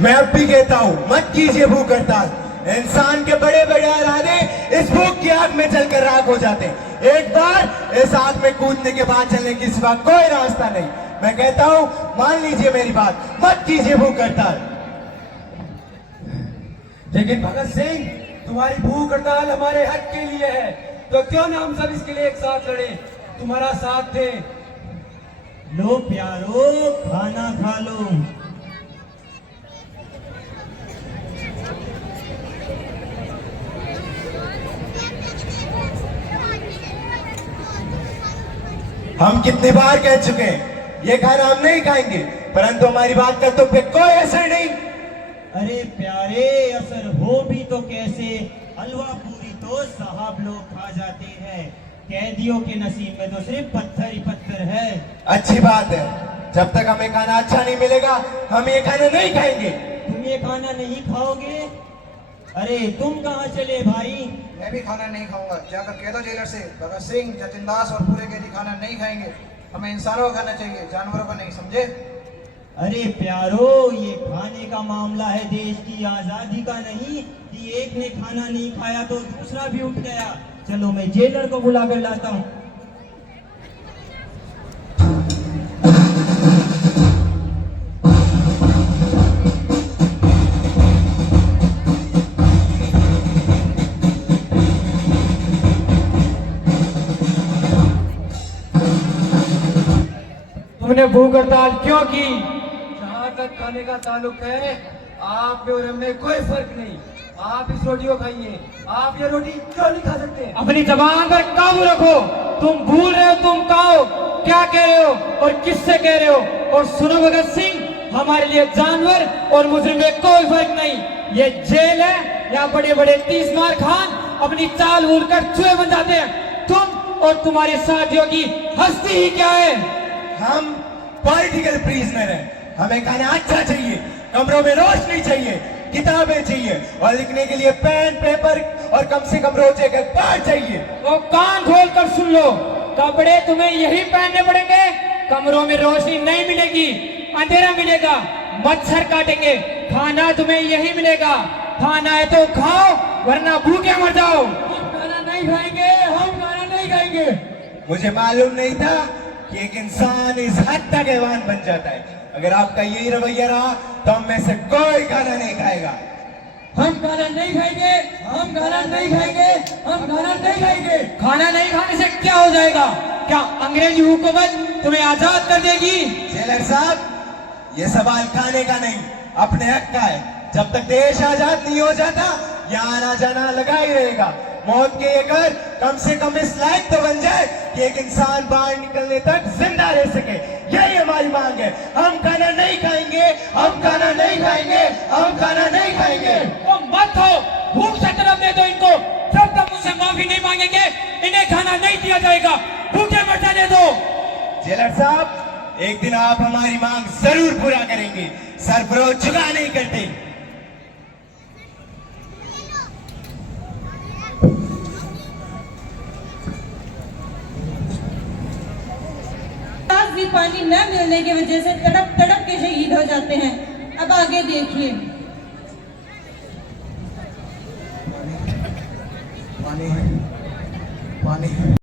मैं अब भी कहता हूँ, मत कीजिए भूख हड़ताल। इंसान के बड़े बड़े इरादे इस भूख की आग में जलकर राख हो जाते हैं। एक बार इस आग में कूदने के बाद चलने की सिवा कोई रास्ता नहीं। मैं कहता हूँ, मान लीजिए मेरी बात, मत कीजिए भूख हड़ताल। लेकिन भगत सिंह, तुम्हारी भूख हड़ताल हमारे हक के लिए है, तो क्यों ना हम सब इसके लिए एक साथ लड़े, तुम्हारा साथ दे। लो प्यारो, खाना खा लो। हम कितनी बार कह चुके हैं, ये खाना हम नहीं खाएंगे, परंतु हमारी बात का तुम पे कोई असर नहीं। अरे प्यारे, असर हो भी तो कैसे, हलवा पूरी तो साहब लोग खा जाते हैं, कैदियों के नसीब में तो सिर्फ पत्थर ही पत्थर है। अच्छी बात है, जब तक हमें खाना अच्छा नहीं मिलेगा हम ये खाना नहीं खाएंगे। तुम ये खाना नहीं खाओगे? अरे तुम कहाँ चले भाई? मैं भी खाना नहीं खाऊंगा, जाकर कह दो जेलर से भगत सिंह, जतिन दास और पूरे कैदी खाना नहीं खाएंगे। हमें इंसानों का खाना चाहिए, जानवरों का नहीं, समझे? अरे प्यारो, ये खाने का मामला है देश की आजादी का नहीं कि एक ने खाना नहीं खाया तो दूसरा भी उठ गया। चलो मैं जेलर को बुला कर लाता हूँ। तुमने भूख हड़ताल क्यों की? जहाँ तक खाने का ताल्लुक है, आप में और हमें कोई फर्क नहीं। आप इस रोटी को खाइए। आप ये रोटी क्यों नहीं खा सकते? अपनी जबान पर काबू रखो। तुम भूल रहे हो तुम कहो क्या कह रहे हो और किससे कह रहे हो। और सुनो भगत सिंह, हमारे लिए जानवर और मुजरिम में कोई फर्क नहीं। ये जेल है या बड़े बड़े 30 मार खान अपनी चाल भूल कर चूहे बन जाते हैं। तुम और तुम्हारे साथियों की हस्ती ही क्या है? हम पॉलिटिकल प्रिजनर हैं, हमें खाना अच्छा चाहिए, कमरों में रोशनी चाहिए, किताबें चाहिए और लिखने के लिए पेन पेपर और कम से कम रोज एक अखबार चाहिए। तो कान खोल कर सुन लो, कपड़े तुम्हें यही पहनने पड़ेंगे, कमरों में रोशनी नहीं मिलेगी, अंधेरा मिलेगा, मच्छर काटेंगे, खाना तुम्हें यही मिलेगा। खाना है तो खाओ वरना भूखे मर जाओ। हम खाना नहीं खाएंगे, हम खाना नहीं खाएंगे। मुझे मालूम नहीं था कि एक इंसान इस हद तक हैवान बन जाता है। अगर आपका यही रवैया रहा तो हम में से कोई खाना नहीं खाएगा। हम खाना नहीं खाएंगे, हम खाना नहीं खाएंगे, हम खाना नहीं खाएंगे। खाना नहीं खाने से क्या हो जाएगा? क्या अंग्रेजी हुकूमत तुम्हें आजाद कर देगी? जेलर साहब, ये सवाल खाने का नहीं, अपने हक का है। जब तक देश आजाद नहीं हो जाता, यहाँ आना जाना लगा ही रहेगा। मौत के ये घर कम से कम इस लायक तो बन जाए कि एक इंसान बाहर निकलने तक जिंदा रह सके, यही हमारी मांग है। हम खाना नहीं खाएंगे, हम खाना नहीं खाएंगे, हम खाना नहीं खाएंगे। वो मत हो, भूख से तरफ दे दो इनको। जब तक मुझसे माफी नहीं मांगेंगे इन्हें खाना नहीं दिया जाएगा। भूखे मर जाने दो। जेलर साहब, एक दिन आप हमारी मांग जरूर पूरा करेंगे, सरफरोश झुका नहीं करते। भी पानी न मिलने की वजह से तड़प तड़प के शहीद हो जाते हैं। अब आगे देखिए। पानी